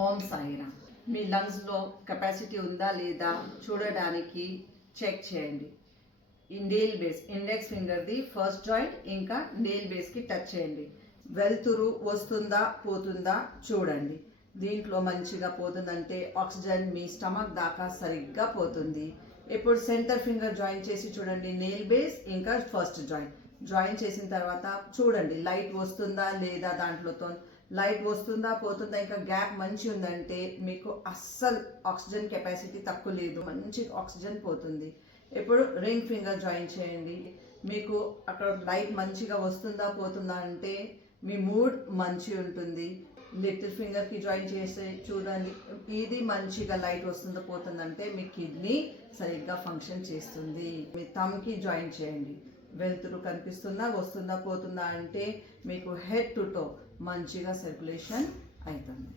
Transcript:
ఓం సాయిరా. మీ లంగ్స్లో capacity ఉందా లేదా చూడడానికి చెక్ చేయండి. ఈ నెయిల్ బేస్, ఇండెక్స్ ఫింగర్ది ఫస్ట్ జాయింట్ ఇంకా నెయిల్ బేస్కి టచ్ చేయండి. వెలుతురు వస్తుందా పోతుందా చూడండి. దీంట్లో మంచిగా పోతుందంటే ఆక్సిజన్ మీ స్టమక్ దాకా సరిగ్గా పోతుంది. ఇప్పుడు సెంటర్ ఫింగర్ జాయిన్ చేసి చూడండి. నెయిల్ బేస్ ఇంకా ఫస్ట్ జాయిన్ చేసిన తర్వాత చూడండి లైట్ వస్తుందా లేదా, దాంట్లోతో లైట్ వస్తుందా పోతుందా, ఇంకా గ్యాప్ మంచి ఉందంటే మీకు అస్సలు ఆక్సిజన్ కెపాసిటీ తక్కువ లేదు, మంచి ఆక్సిజన్ పోతుంది. ఇప్పుడు రింగ్ ఫింగర్ జాయిన్ చేయండి. మీకు అక్కడ లైట్ మంచిగా వస్తుందా పోతుందా అంటే మీ మూడ్ మంచి ఉంటుంది. లిటిల్ ఫింగర్కి జాయిన్ చేసి చూడండి, ఇది మంచిగా లైట్ వస్తుందా పోతుందంటే మీ కిడ్నీ సరిగ్గా ఫంక్షన్ చేస్తుంది. మీ థమ్కి జాయిన్ చేయండి. వెలుతురు కనిపిస్తుందా వస్తుందా పోతుందా అంటే మీకు హెడ్ టు టో మంచిగా సర్క్యులేషన్ అవుతుంది.